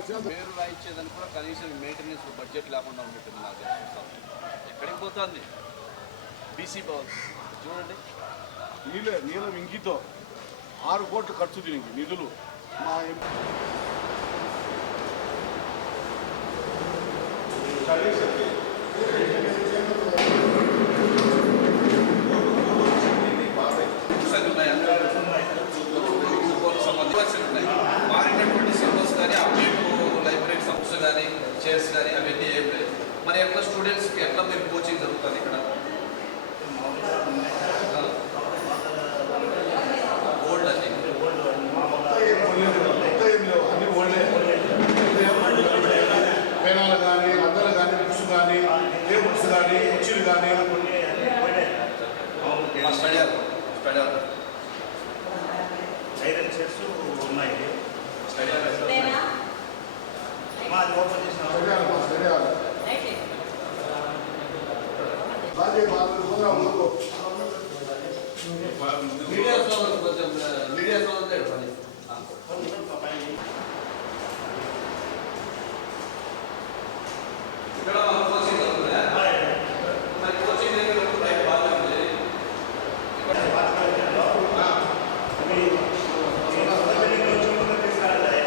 పేరు రాయించేదని కూడా కనీసం మెయింటెనెన్స్ బడ్జెట్ లేకుండా ఉంటుంది నాకు ఎక్కడికి పోతుంది బీసీ భవన్ చూడండి నీళ్ళ నీళ్ళ ఇంకితో ఆరు కోట్లు ఖర్చు దీనికి నిధులు మా సంబంధించి ఉన్నాయి మారినటువంటి సింబల్స్ కానీ అప్డేట్ లైబ్రరీ సంస్థ కానీ చైర్స్ కానీ అవన్నీ ఏం లేదు ఎట్లా స్టూడెంట్స్కి ఎట్లా మీరు కోచింగ్ జరుగుతుంది ఇక్కడ ఓల్డ్ అని మొత్తం ఏం లేవు, మొత్తం ఏం లేవు అన్ని ఓల్డే పేనాలు కానీ అద్దలు కానీ బుక్స్ కానీ ఏ బుక్స్ కానీ కుర్చీలు కానీ మా study hall study hall iron chairs ఉన్నాయి స్టడీ హాల్ మాది ఓపెన్ చేసిన సరియాలి మా సరియాలి బాజీ బాగా పోదాం ముందుకు. మీడియా సోదరు కొంచెం మీడియా సోదరు పని ఇక్కడ మనం కోచింగ్ అవుతుందా మరి కోచింగ్ దగ్గర కూడా బాగా ఉంది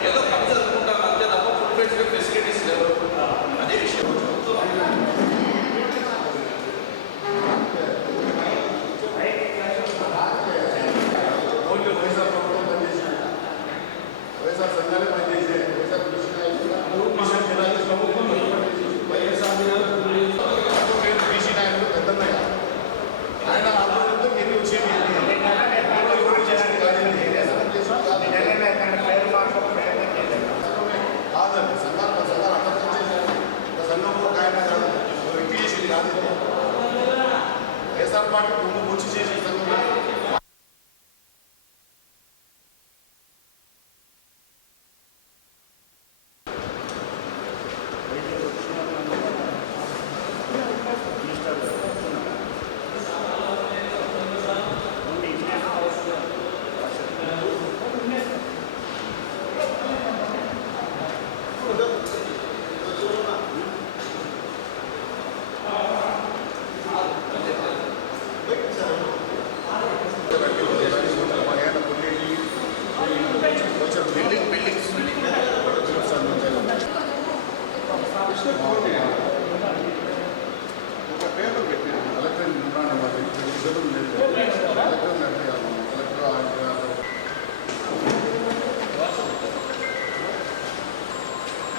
ఏదో పని జరుపుకుంటాం అంతే తప్ప ఫుడ్ బెడ్స్ ఫెసిలిటీస్ లేవు అదే విషయం ఓన్లీ వైఎస్ఆర్ ప్రభుత్వం పనిచేసింది వైఎస్ఆర్ సంఘాలే పనిచేసాయి వైఎస్ఆర్ కృష్ణ మిషన్ జిల్లా ప్రభుత్వం వైఎస్ఆర్ నేను బీసీ నాయకుడు పెద్దన్నయ్య ఆయన ఆధ్వర్యంలో మీరు వచ్చేది ఎవరు చేసింది కాదండి ఎవరు చేసింది కాదండి. పేరు మార్చడం ప్రయత్నం చేశాను కాదండి సంఘాలు మా సంఘాలు అర్థం చేసేసారు ఒక సంఘం ఒక ఆయన కాదు ఒక వ్యక్తి చేసేది కాదు ఇది. వైఎస్ఆర్ పార్టీ ముందు వచ్చి చేసే సంఘం బిల్డింగ్ బిల్డింగ్స్ ఒక పేపర్ పెట్టాను కలెక్టర్ నిర్మాణం వాళ్ళు ఇద్దరు కలెక్టర్ నిర్ణయాలు కలెక్టర్ ఆజ్ఞలు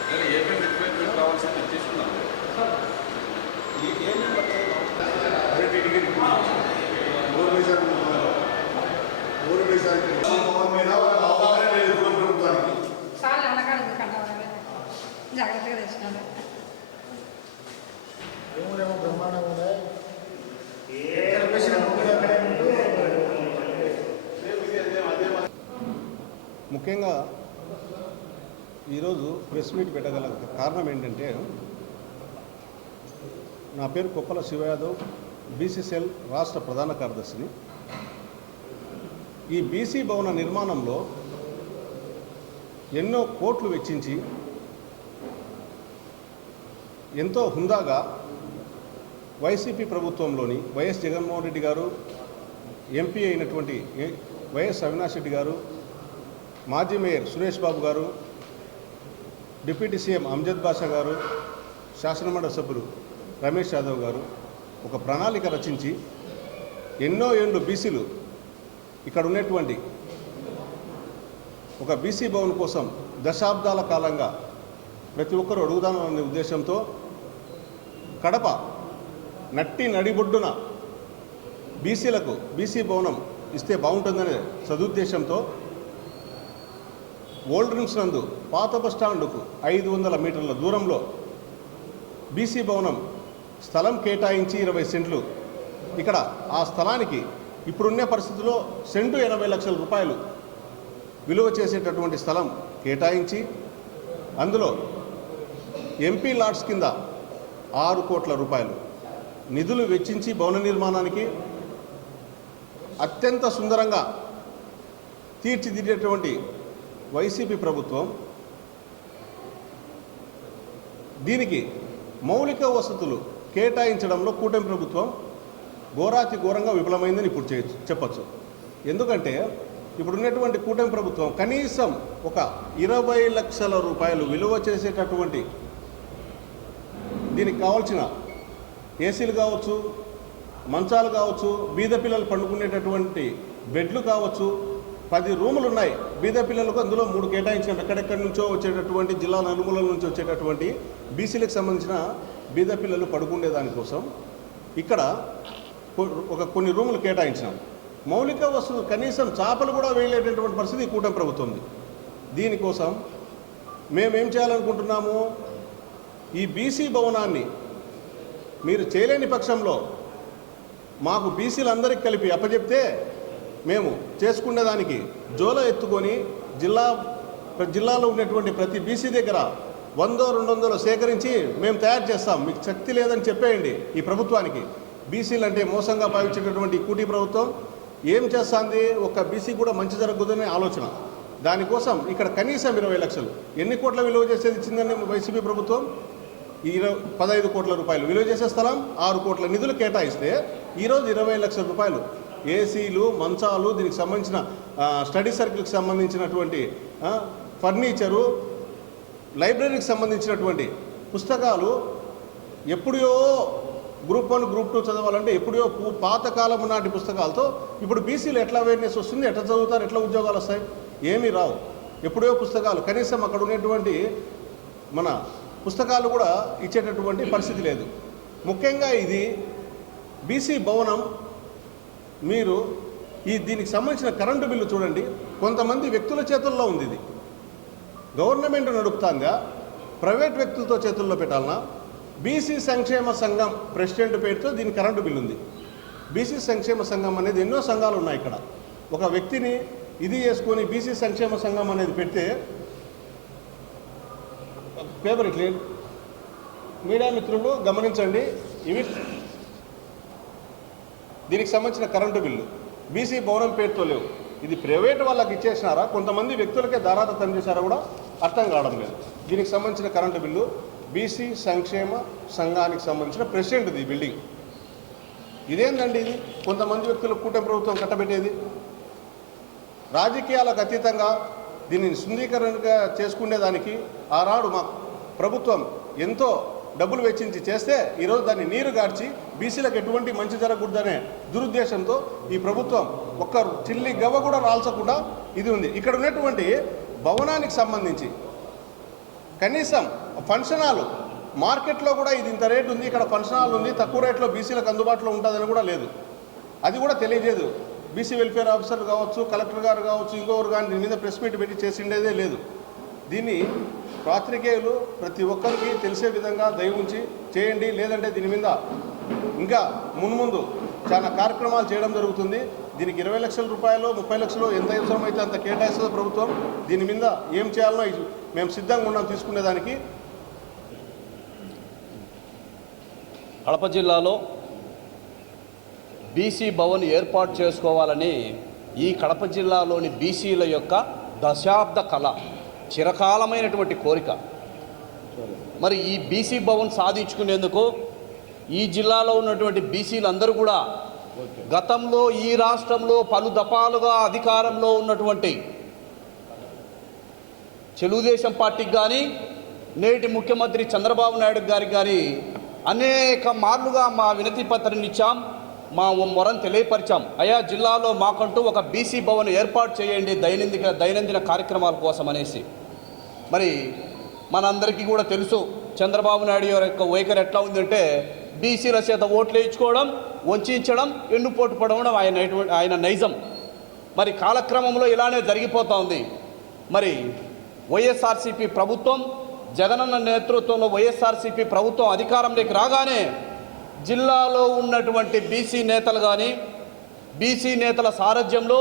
నేను ఏమేమి రిక్వైర్మెంట్ కావాల్సింది తీసుకున్నాను అరటి డిగ్రీ ఊరు వేశారు ఊరు వేశారు భవన్ మీద వాళ్ళకి అవగాహన లేదు కుల ప్రభుత్వానికి చాలా అనగానే ఎందుకంటే జాగ్రత్తగా తెచ్చినాను ఏమో బ్రహ్మాండంగా ఉన్నాయి ఏ ముఖ్యంగా ఈరోజు ప్రెస్ మీట్ పెట్టగల కారణం ఏంటంటే నా పేరు కొప్పల శివ యాదవ్ బీసీసీఎల్ రాష్ట్ర ప్రధాన కార్యదర్శిని. ఈ బీసీ భవన నిర్మాణంలో ఎన్నో కోట్లు వెచ్చించి ఎంతో హుందాగా వైసీపీ ప్రభుత్వంలోని వైఎస్ జగన్మోహన్ రెడ్డి గారు ఎంపీ అయినటువంటి వైఎస్ అవినాష్ రెడ్డి గారు మాజీ మేయర్ సురేష్ బాబు గారు డిప్యూటీ సీఎం అమ్జద్ బాషా గారు శాసనమండలి సభ్యులు రమేష్ యాదవ్ గారు ఒక ప్రణాళిక రచించి ఎన్నో ఏళ్ళు బీసీలు ఇక్కడ ఉన్నటువంటి ఒక బీసీ భవన్ కోసం దశాబ్దాల కాలంగా ప్రతి ఒక్కరు అడుగుదామనే ఉద్దేశంతో కడప నట్టి నడిబొడ్డున బీసీలకు బీసీ భవనం ఇస్తే బాగుంటుందనే సదుద్దేశంతో ఓల్డ్ రింగ్స్ నందు పాత బస్ స్టాండుకు ఐదు వందల మీటర్ల దూరంలో బీసీ భవనం స్థలం కేటాయించి ఇరవై సెంట్లు. ఇక్కడ ఆ స్థలానికి ఇప్పుడున్న పరిస్థితుల్లో సెంటు ఎనభై లక్షల రూపాయలు విలువ చేసేటటువంటి స్థలం కేటాయించి అందులో ఎంపీ లాట్స్ కింద ఆరు కోట్ల రూపాయలు నిధులు వెచ్చించి భవన నిర్మాణానికి అత్యంత సుందరంగా తీర్చిదిద్దేటువంటి వైసీపీ ప్రభుత్వం దీనికి మౌలిక వసతులు కేటాయించడంలో కూటమి ప్రభుత్వం ఘోరాతి ఘోరంగా విఫలమైందని ఇప్పుడు చేయొచ్చు చెప్పచ్చు. ఎందుకంటే ఇప్పుడున్నటువంటి కూటమి ప్రభుత్వం కనీసం ఒక ఇరవై లక్షల రూపాయలు విలువ చేసేటటువంటి దీనికి కావాల్సిన ఏసీలు కావచ్చు మంచాలు కావచ్చు బీద పిల్లలు పండుకునేటటువంటి బెడ్లు కావచ్చు పది రూములు ఉన్నాయి. బీద పిల్లలకు అందులో మూడు కేటాయించిన ఎక్కడెక్కడి నుంచో వచ్చేటటువంటి జిల్లా నలుమూలల నుంచి వచ్చేటటువంటి బీసీలకు సంబంధించిన బీద పిల్లలు పడుకునే దానికోసం ఇక్కడ ఒక కొన్ని రూములు కేటాయించినాం. మౌలిక వస్తువులు కనీసం చేపలు కూడా వేయలేటటువంటి పరిస్థితి కూటమి ప్రభుత్వం ఉంది దీనికోసం మేమేం చేయాలనుకుంటున్నాము? ఈ బీసీ భవనాన్ని మీరు చేయలేని పక్షంలో మాకు బీసీలందరికీ కలిపి అప్పచెప్తే మేము చేసుకునేదానికి జోల ఎత్తుకొని జిల్లా జిల్లాలో ఉన్నటువంటి ప్రతి బీసీ దగ్గర వందో రెండు వందలు సేకరించి మేము తయారు చేస్తాం. మీకు శక్తి లేదని చెప్పేయండి ఈ ప్రభుత్వానికి. బీసీలు అంటే మోసంగా భావించేటటువంటి కూటీ ప్రభుత్వం ఏం చేస్తుంది? ఒక బీసీ కూడా మంచి జరగదనే ఆలోచన. దానికోసం ఇక్కడ కనీసం ఇరవై లక్షలు. ఎన్ని కోట్ల విలువ చేసేది ఇచ్చిందని వైసీపీ ప్రభుత్వం? ఈ ఇరవై పదహైదు కోట్ల రూపాయలు విలువ చేసే స్థలం ఆరు కోట్ల నిధులు కేటాయిస్తే ఈరోజు ఇరవై లక్షల రూపాయలు. ఏసీలు మంచాలు దీనికి సంబంధించిన స్టడీ సర్కిల్కి సంబంధించినటువంటి ఫర్నిచరు లైబ్రరీకి సంబంధించినటువంటి పుస్తకాలు ఎప్పుడో గ్రూప్ వన్ గ్రూప్ టూ చదవాలంటే ఎప్పుడో పూ- పాతకాలం నాటి పుస్తకాలతో ఇప్పుడు బీసీలు ఎట్లా అవేర్నెస్ వస్తుంది ఎట్లా చదువుతారు ఎట్లా ఉద్యోగాలు వస్తాయి ఏమీ రావు. ఎప్పుడో పుస్తకాలు కనీసం అక్కడ ఉన్నటువంటి మన పుస్తకాలు కూడా ఇచ్చేటటువంటి పరిస్థితి లేదు. ముఖ్యంగా ఇది బీసీ భవనం మీరు ఈ దీనికి సంబంధించిన కరెంటు బిల్లు చూడండి. కొంతమంది వ్యక్తుల చేతుల్లో ఉంది ఇది. గవర్నమెంట్ నడుపుతాందా ప్రైవేట్ వ్యక్తులతో చేతుల్లో పెట్టాలన్నా బీసీ సంక్షేమ సంఘం ప్రెసిడెంట్ పేరుతో దీని కరెంటు బిల్లు ఉంది. బీసీ సంక్షేమ సంఘం అనేది ఎన్నో సంఘాలు ఉన్నాయి ఇక్కడ. ఒక వ్యక్తిని ఇది చేసుకొని బీసీ సంక్షేమ సంఘం అనేది పెడితే పేపర్ ఇట్లే మీడియా మిత్రులు గమనించండి. ఇవి దీనికి సంబంధించిన కరెంటు బిల్లు. బీసీ భవనం పేరుతో లేవు. ఇది ప్రైవేట్ వాళ్ళకి ఇచ్చేసినారా? కొంతమంది వ్యక్తులకే దారాదత్తం చేశారా కూడా? అర్థం కావడం లేదు. దీనికి సంబంధించిన కరెంటు బిల్లు బీసీ సంక్షేమ సంఘానికి సంబంధించిన ప్రెసిడెంట్ది ఈ బిల్డింగ్. ఇదేందండి ఇది? కొంతమంది వ్యక్తులు కూటమి ప్రభుత్వం కట్టబెట్టేది. రాజకీయాలకు అతీతంగా దీనిని సుందీకరణగా చేసుకునేదానికి ఆనాడు మా ప్రభుత్వం ఎంతో డబ్బులు వెచ్చించి చేస్తే ఈరోజు దాన్ని నీరు గార్చి బీసీలకు ఎటువంటి మంచి జరగకూడదనే దురుద్దేశంతో ఈ ప్రభుత్వం ఒక్క చిల్లి గవ్వ కూడా రాల్చకుండా ఇది ఉంది. ఇక్కడ ఉన్నటువంటి భవనానికి సంబంధించి కనీసం ఫంక్షన్ హాల్ మార్కెట్లో కూడా ఇది ఇంత రేటు ఉంది ఇక్కడ ఫంక్షన్ హాల్ ఉంది తక్కువ రేట్లో బీసీలకు అందుబాటులో ఉంటుందని కూడా లేదు. అది కూడా తెలియజేయదు. బీసీ వెల్ఫేర్ ఆఫీసర్ కావచ్చు కలెక్టర్ గారు కావచ్చు ఇంకొకరు కానీ దీని మీద ప్రెస్ మీట్ పెట్టి చేసిండేదే లేదు. దీన్ని పాత్రికేయులు ప్రతి ఒక్కరికి తెలిసే విధంగా దయ ఉంచి చేయండి. లేదంటే దీని మీద ఇంకా మున్ముందు చాలా కార్యక్రమాలు చేయడం జరుగుతుంది. దీనికి ఇరవై లక్షల రూపాయలు ముప్పై లక్షలు ఎంత అవసరం అయితే అంత కేటాయిస్తుంది ప్రభుత్వం. దీని మీద ఏం చేయాలనో మేము సిద్ధంగా ఉన్నాం తీసుకునేదానికి. కడప జిల్లాలో బీసీ భవన్ ఏర్పాటు చేసుకోవాలని ఈ కడప జిల్లాలోని బీసీల యొక్క దశాబ్ద కళ. చిరకాలమైనటువంటి కోరిక. మరి ఈ బీసీ భవన్ సాధించుకునేందుకు ఈ జిల్లాలో ఉన్నటువంటి బీసీలందరూ కూడా గతంలో ఈ రాష్ట్రంలో పలు దఫాలుగా అధికారంలో ఉన్నటువంటి తెలుగుదేశం పార్టీకి కానీ నేటి ముఖ్యమంత్రి చంద్రబాబు నాయుడు గారికి కానీ అనేక మార్లుగా మా వినతి పత్రం ఇచ్చాం మా మొరను తెలియపరిచాం. అయా జిల్లాలో మాకంటూ ఒక బీసీ భవన్ ఏర్పాటు చేయండి దైనందిక దైనందిన కార్యక్రమాల కోసం అనేసి. మరి మనందరికీ కూడా తెలుసు చంద్రబాబు నాయుడు గారి యొక్క వైఖరి ఎట్లా ఉందంటే బీసీల చేత ఓట్లు వేయించుకోవడం వంచడం ఎన్నుపోటు పడవడం ఆయన ఆయన నైజం. మరి కాలక్రమంలో ఇలానే జరిగిపోతూ ఉంది. మరి వైఎస్ఆర్సీపీ ప్రభుత్వం జగనన్న నేతృత్వంలో వైఎస్ఆర్సీపీ ప్రభుత్వం అధికారంలోకి రాగానే జిల్లాలో ఉన్నటువంటి బీసీ నేతలు కానీ బీసీ నేతల సారథ్యంలో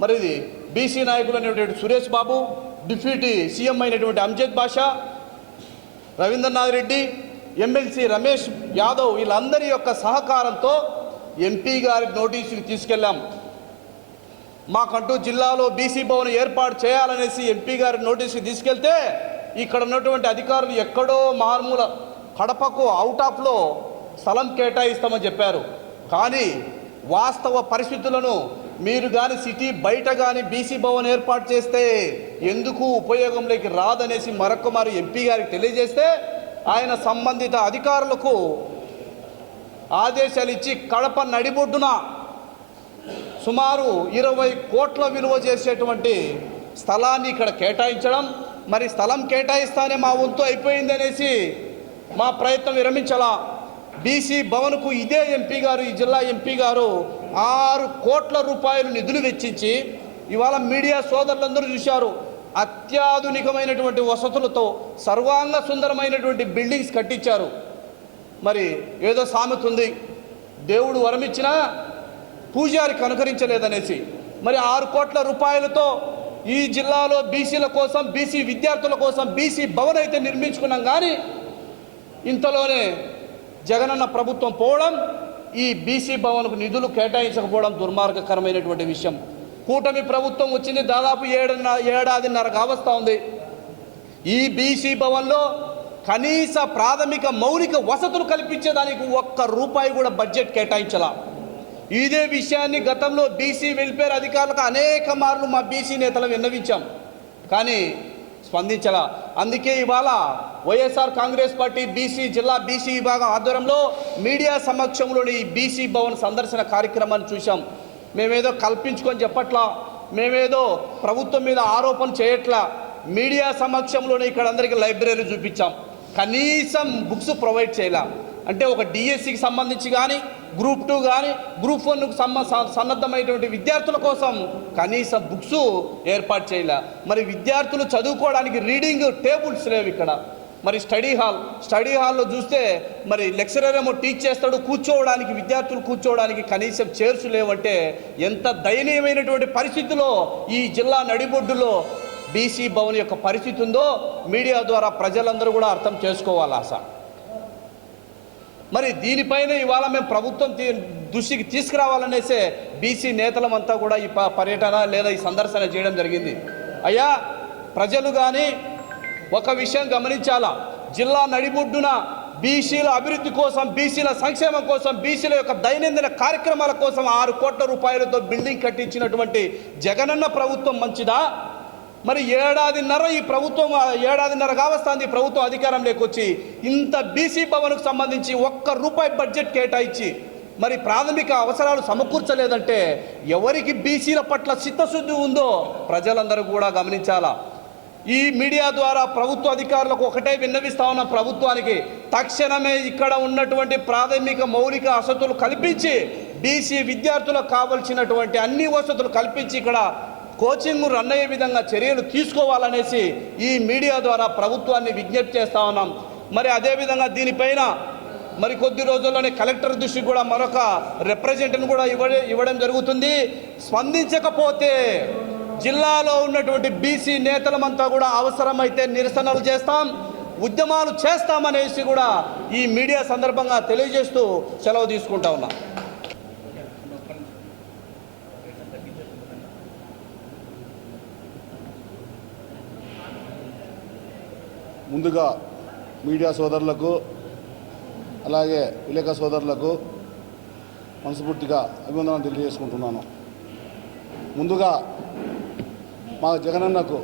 మరి బీసీ నాయకులు అనేటువంటి సురేష్ బాబు డిప్యూటీ సీఎం అయినటువంటి అంజద్ బాషా రవీంద్రనాథ్ రెడ్డి ఎమ్మెల్సీ రమేష్ యాదవ్ వీళ్ళందరి యొక్క సహకారంతో ఎంపీ గారి నోటీసుకి తీసుకెళ్ళాం. మాకంటూ జిల్లాలో బీసీ భవన్ ఏర్పాటు చేయాలనేసి ఎంపీ గారి నోటీసుకి తీసుకెళ్తే ఇక్కడ ఉన్నటువంటి అధికారులు ఎక్కడో మారుమూల కడపకు అవుట్ ఆఫ్లో స్థలం కేటాయిస్తామని చెప్పారు. కానీ వాస్తవ పరిస్థితులను మీరు కానీ సిటీ బయట కానీ బీసీ భవన్ ఏర్పాటు చేస్తే ఎందుకు ఉపయోగంలోకి రాదనేసి మరొకమారు ఎంపీ గారికి తెలియజేస్తే ఆయన సంబంధిత అధికారులకు ఆదేశాలు ఇచ్చి కడప నడిబొడ్డున సుమారు ఇరవై కోట్ల విలువ చేసేటువంటి స్థలాన్ని ఇక్కడ కేటాయించడం మరి స్థలం కేటాయిస్తానే మా వంతు అయిపోయింది అనేసి మా ప్రయత్నం విరమించాలా? బీసీ భవన్కు ఇదే ఎంపీ గారు ఈ జిల్లా ఎంపీ గారు ఆరు కోట్ల రూపాయలు నిధులు వెచ్చించి ఇవాళ మీడియా సోదరులందరూ చూశారు. అత్యాధునికమైనటువంటి వసతులతో సర్వాంగ సుందరమైనటువంటి బిల్డింగ్స్ కట్టించారు. మరి ఏదో సామెత ఉంది దేవుడు వరమిచ్చినా పూజారికి అనుకరించలేదనేసి మరి ఆరు కోట్ల రూపాయలతో ఈ జిల్లాలో బీసీల కోసం బీసీ విద్యార్థుల కోసం బీసీ భవన్ అయితే నిర్మించుకున్నాం కానీ ఇంతలోనే జగనన్న ప్రభుత్వం పోవడం ఈ బీసీ భవన్కు నిధులు కేటాయించకపోవడం దుర్మార్గకరమైనటువంటి విషయం. కూటమి ప్రభుత్వం వచ్చింది దాదాపు ఏడున్న ఏడాదిన్నర కావస్తా ఉంది. ఈ బీసీ భవన్లో కనీస ప్రాథమిక మౌలిక వసతులు కల్పించేదానికి ఒక్క రూపాయి కూడా బడ్జెట్ కేటాయించలా. ఇదే విషయాన్ని గతంలో బీసీ వెల్ఫేర్ అధికారులకు అనేక మార్లు మా బీసీ నేతలు విన్నవించాం. కానీ స్పందించలా. అందుకే ఇవాళ వైఎస్ఆర్ కాంగ్రెస్ పార్టీ బీసీ జిల్లా బీసీ విభాగం ఆధ్వర్యంలో మీడియా సమక్షంలోని బీసీ భవన్ సందర్శన కార్యక్రమాన్ని చూశాం. మేమేదో కల్పించుకొని చెప్పట్లా మేమేదో ప్రభుత్వం మీద ఆరోపణ చేయట్లా మీడియా సమక్షంలోనే ఇక్కడ అందరికీ లైబ్రరీ చూపించాం. కనీసం బుక్స్ ప్రొవైడ్ చేయాల. అంటే ఒక డిఎస్సికి సంబంధించి కానీ గ్రూప్ టూ కానీ గ్రూప్ వన్కు సంబ సన్నద్ధమైనటువంటి విద్యార్థుల కోసం కనీసం బుక్స్ ఏర్పాటు చేయాల. మరి విద్యార్థులు చదువుకోవడానికి రీడింగ్ టేబుల్స్ లేవు ఇక్కడ. మరి స్టడీ హాల్ స్టడీ హాల్లో చూస్తే మరి లెక్చరర్ ఏమో టీచ్ చేస్తాడు కూర్చోవడానికి విద్యార్థులు కూర్చోవడానికి కనీసం చైర్స్ లేవంటే ఎంత దయనీయమైనటువంటి పరిస్థితిలో ఈ జిల్లా నడిబొడ్డులో బీసీ భవన్ యొక్క పరిస్థితి ఉందో మీడియా ద్వారా ప్రజలందరూ కూడా అర్థం చేసుకోవాలా సార్? మరి దీనిపైన ఇవాళ మేము ప్రభుత్వం దృష్టికి తీసుకురావాలనేసే బీసీ నేతలమంతా కూడా ఈ ప- పర్యటన లేదా ఈ సందర్శన చేయడం జరిగింది. అయ్యా ప్రజలు కానీ ఒక విషయం గమనించాలా? జిల్లా నడిబొడ్డున బీసీల అభివృద్ధి కోసం బీసీల సంక్షేమం కోసం బీసీల యొక్క దైనందిన కార్యక్రమాల కోసం ఆరు కోట్ల రూపాయలతో బిల్డింగ్ కట్టించినటువంటి జగనన్న ప్రభుత్వం మంచిదా? మరి ఏడాదిన్నర ఈ ప్రభుత్వం ఏడాదిన్నర కావస్తుంది ప్రభుత్వం అధికారంలోకి వచ్చి ఇంత బీసీ భవన్కు సంబంధించి ఒక్క రూపాయి బడ్జెట్ కేటాయించి మరి ప్రాథమిక అవసరాలు సమకూర్చలేదంటే ఎవరికి బీసీల పట్ల చిత్తశుద్ధి ఉందో ప్రజలందరూ కూడా గమనించాలా? ఈ మీడియా ద్వారా ప్రభుత్వ అధికారులకు ఒకటే విన్నవిస్తా ఉన్న ప్రభుత్వానికి తక్షణమే ఇక్కడ ఉన్నటువంటి ప్రాథమిక మౌలిక వసతులు కల్పించి బీసీ విద్యార్థులకు కావలసినటువంటి అన్ని వసతులు కల్పించి ఇక్కడ కోచింగ్ రన్ అయ్యే విధంగా చర్యలు తీసుకోవాలనేసి ఈ మీడియా ద్వారా ప్రభుత్వాన్ని విజ్ఞప్తి చేస్తా ఉన్నాం. మరి అదేవిధంగా దీనిపైన మరి కొద్ది రోజుల్లోనే కలెక్టర్ దృష్టికి కూడా మరొక రిప్రజెంటేటివ్ కూడా ఇవ్వడం ఇవ్వడం జరుగుతుంది. స్పందించకపోతే జిల్లాలో ఉన్నటువంటి బీసీ నేతలమంతా కూడా అవసరమైతే నిరసనలు చేస్తాం ఉద్యమాలు చేస్తామనేసి కూడా ఈ మీడియా సందర్భంగా తెలియజేస్తూ సెలవు తీసుకుంటా ఉన్నా. ముందుగా మీడియా సోదరులకు అలాగే విలేక సోదరులకు మనస్ఫూర్తిగా అభివందనాలు తెలియజేసుకుంటున్నాను. ముందుగా మా జగనన్నకు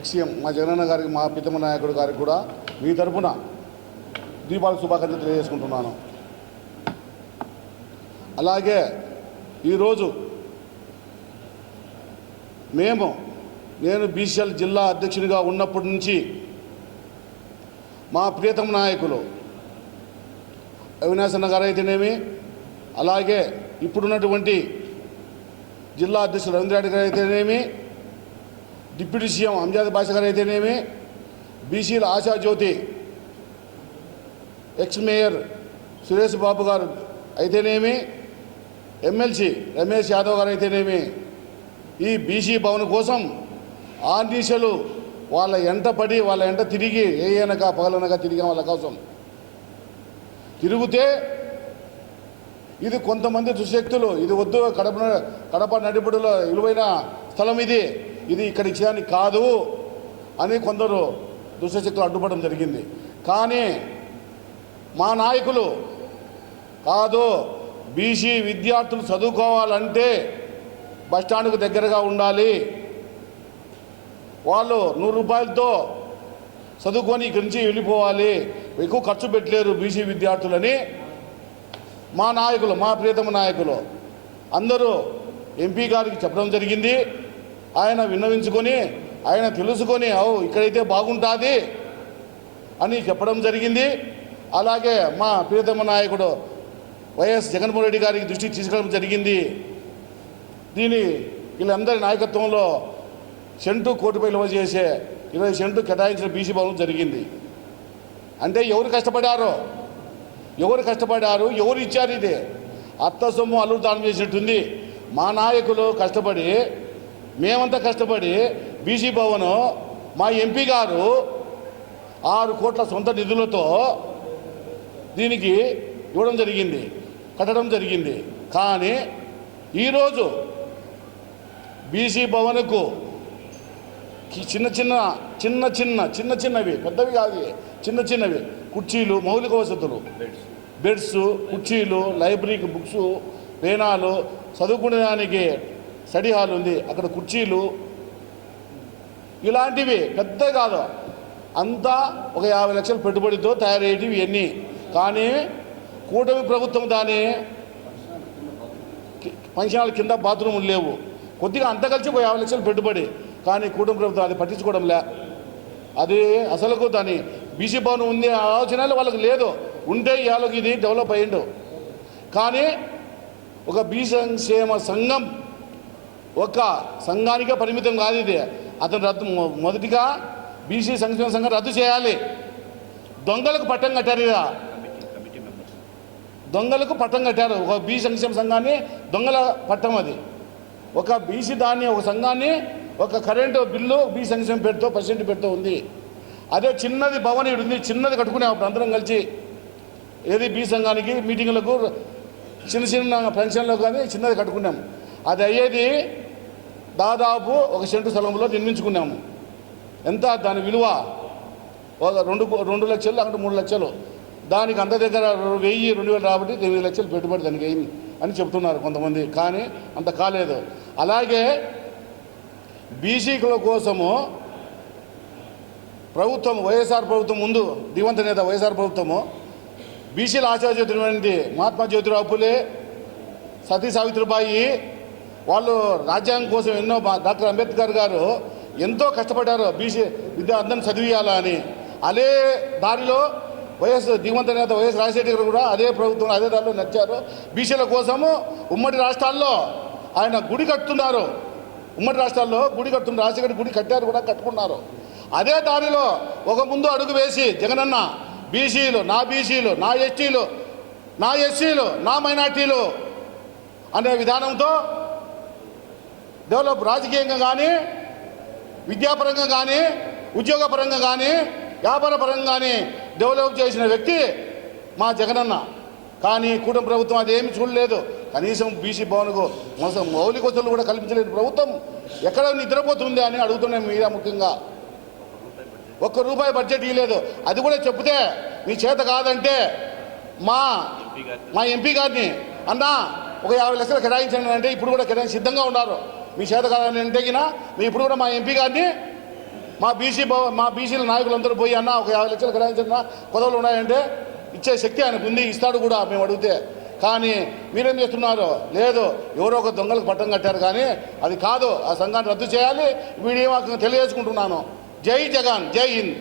ఎక్స్ఎం మా జగనన్న గారికి మా పితమ నాయకుడు గారికి కూడా మీ తరపున దీపావళి శుభాకాంక్షలు తెలియజేసుకుంటున్నాను. అలాగే ఈరోజు మేము నేను బీసీఎల్ జిల్లా అధ్యక్షునిగా ఉన్నప్పటి నుంచి మా ప్రియతమ నాయకులు అవినాశన్న గారు అయితేనేమి అలాగే ఇప్పుడున్నటువంటి జిల్లా అధ్యక్షులు రవీంద్ర గారు అయితేనేమి డిప్యూటీ సీఎం అంజాద్ భాష గారు అయితేనేమి బీసీల ఆశాజ్యోతి ఎక్స్ మేయర్ సురేష్ బాబు గారు అయితేనేమి ఎమ్మెల్సీ రమేష్ యాదవ్ గారు అయితేనేమి ఈ బీసీ భవన్ కోసం ఆర్డీసీలు వాళ్ళ ఎంట పడి వాళ్ళ ఎంట తిరిగి ఏ అనక పగలనక తిరిగి వాళ్ళ కోసం తిరిగితే ఇది కొంతమంది దుశక్తులు ఇది వద్దు కడప కడప నడిపడిలో విలువైన స్థలం ఇది. ఇది ఇక్కడ ఇచ్చేదానికి కాదు అని కొందరు దుష్టశక్తులు అడ్డుపడడం జరిగింది. కానీ మా నాయకులు కాదు బీసీ విద్యార్థులు చదువుకోవాలంటే బస్టాండ్కు దగ్గరగా ఉండాలి. వాళ్ళు నూరు రూపాయలతో చదువుకొని ఇక్కడి నుంచి వెళ్ళిపోవాలి. ఎక్కువ ఖర్చు పెట్టలేరు బీసీ విద్యార్థులని. మా నాయకులు మా ప్రియతమ నాయకులు అందరూ ఎంపీ గారికి చెప్పడం జరిగింది. ఆయన విన్నవించుకొని ఆయన తెలుసుకొని అవు ఇక్కడైతే బాగుంటుంది అని చెప్పడం జరిగింది. అలాగే మా ప్రియతమ నాయకుడు వైఎస్ జగన్మోహన్ రెడ్డి గారికి దృష్టికి తీసుకెళ్ళడం జరిగింది. దీని వీళ్ళందరి నాయకత్వంలో సెంటు కోటిపై నిల్వ చేసే ఇరవై సెంటు కేటాయించిన బీసీ భవనం జరిగింది. అంటే ఎవరు కష్టపడారో? ఎవరు కష్టపడారు? ఎవరు ఇచ్చారు ఇది? అత్త సొమ్ము అల్లుడు దానం చేసినట్టుంది. మా నాయకులు కష్టపడి మేమంతా కష్టపడి బీసీ భవన్ మా ఎంపీ గారు ఆరు కోట్ల సొంత నిధులతో దీనికి ఇవ్వడం జరిగింది కట్టడం జరిగింది. కానీ ఈరోజు బీసీ భవన్కు చిన్న చిన్న చిన్న చిన్న చిన్న చిన్నవి పెద్దవి కాదు చిన్న చిన్నవి. కుర్చీలు మౌలిక వసతులు. బెడ్స్ కుర్చీలు లైబ్రరీకి బుక్స్ పేనాలు. చదువుకునేదానికి స్టడీ హాల్ ఉంది. అక్కడ కుర్చీలు. ఇలాంటివి పెద్ద కాదు. అంతా ఒక యాభై లక్షల పెట్టుబడితో తయారయ్యేటివి ఇవన్నీ. కానీ కూటమి ప్రభుత్వం దాని కి- కింద బాత్రూములు లేవు. కొద్దిగా అంత కలిసి ఒక యాభై లక్షలు పెట్టుబడి. కానీ కుటుంబ ప్రభుత్వం అది పట్టించుకోవడం లే. అది అసలుకు దాని బీసీ భవన్ ఉంది ఆలోచన వాళ్ళకి లేదు. ఉంటే ఇవాళకి ఇది డెవలప్ అయ్యిండు. కానీ ఒక బీసీ సంక్షేమ సంఘం ఒక సంఘానికే పరిమితం కాదు ఇది. అతను రద్దు మొదటిగా బీసీ సంక్షేమ సంఘం రద్దు చేయాలి. దొంగలకు పట్టం కట్టారు ఇదా? దొంగలకు పట్టం కట్టారు. ఒక బీసీ సంక్షేమ సంఘాన్ని దొంగల పట్టం అది. ఒక బీసీ దాన్ని ఒక సంఘాన్ని ఒక కరెంటు బిల్లు బీ సంక్షేమ పేరుతో పర్సెంట్ పేరుతో ఉంది. అదే చిన్నది భవన్ ఉంది చిన్నది కట్టుకునే అప్పుడు అందరం కలిసి ఏది బీ సంఘానికి మీటింగ్లకు చిన్న చిన్న పెన్షన్లకు కానీ చిన్నది కట్టుకున్నాం. అది అయ్యేది దాదాపు ఒక సెంటు స్థలంలో నిర్మించుకున్నాము. ఎంత? దాని విలువ ఒక రెండు రెండు లక్షలు అక్కడ మూడు లక్షలు. దానికి అంత దగ్గర వెయ్యి రెండు వేలు రాబట్టి ఎనిమిది లక్షలు పెట్టుబడి దానికి అయింది అని చెప్తున్నారు కొంతమంది. కానీ అంత కాలేదు. అలాగే బీసీల కోసము ప్రభుత్వం వైఎస్ఆర్ ప్రభుత్వం ముందు దివంత నేత వైఎస్ఆర్ ప్రభుత్వము బీసీల ఆచార్యమైనది మహాత్మా జ్యోతిరావు పులే సతీ సావిత్రిబాయి వాళ్ళు రాజ్యాంగం కోసం ఎన్నో డాక్టర్ అంబేద్కర్ గారు ఎంతో కష్టపడ్డారు బీసీ విద్య అందరిని చదివియాలా అని. అదే దారిలో వైఎస్ దిగుమంత నేత వైఎస్ రాజశేఖర్ గారు కూడా అదే ప్రభుత్వం అదే దారిలో నచ్చారు బీసీల కోసము ఉమ్మడి రాష్ట్రాల్లో ఆయన గుడి కట్టుతున్నారు. ఉమ్మడి రాష్ట్రాల్లో గుడి కట్టు రాజశేఖర్ గుడి కట్టారు కూడా కట్టుకున్నారు. అదే దారిలో ఒక ముందు అడుగు వేసి జగనన్న బీసీలు నా బీసీలు నా ఎస్టీలు నా ఎస్సీలు నా మైనార్టీలు అనే విధానంతో డెవలప్ రాజకీయంగా కానీ విద్యాపరంగా కానీ ఉద్యోగపరంగా కానీ వ్యాపారపరంగా కానీ డెవలప్ చేసిన వ్యక్తి మా జగనన్న. కానీ కూటమి ప్రభుత్వం అదేమి చూడలేదు. కనీసం బీసీ భవన్కు మొత్తం మౌలిక వసతులు కూడా కల్పించలేని ప్రభుత్వం. ఎక్కడ నిద్రపోతుంది అని అడుగుతున్నాం మీరా ముఖ్యంగా. ఒక్క రూపాయి బడ్జెట్ ఇవ్వలేదు అది కూడా చెప్తే మీ చేత కాదంటే మా మా ఎంపీ గారిని అన్నా ఒక యాభై లక్షలు కేటాయించండి అంటే ఇప్పుడు కూడా కేటాయించి సిద్ధంగా ఉన్నారు. మీ చేత కాదని అంటే మీ ఇప్పుడు కూడా మా ఎంపీ గారిని మా బీసీ మా బీసీల నాయకులందరూ పోయి అన్న ఒక యాభై లక్షలు కేటాయించండి పదవులు ఉన్నాయంటే ఇచ్చే శక్తి ఆయనకు ఉంది ఇస్తాడు కూడా మేము అడిగితే. కానీ మీరేం చేస్తున్నారు? లేదు ఎవరో ఒక దొంగలకు పట్టం కట్టారు కానీ అది కాదు ఆ సంఘాన్ని రద్దు చేయాలి. వీడియో తెలియజేసుకుంటున్నాను. జై జగన్ జై హింద్.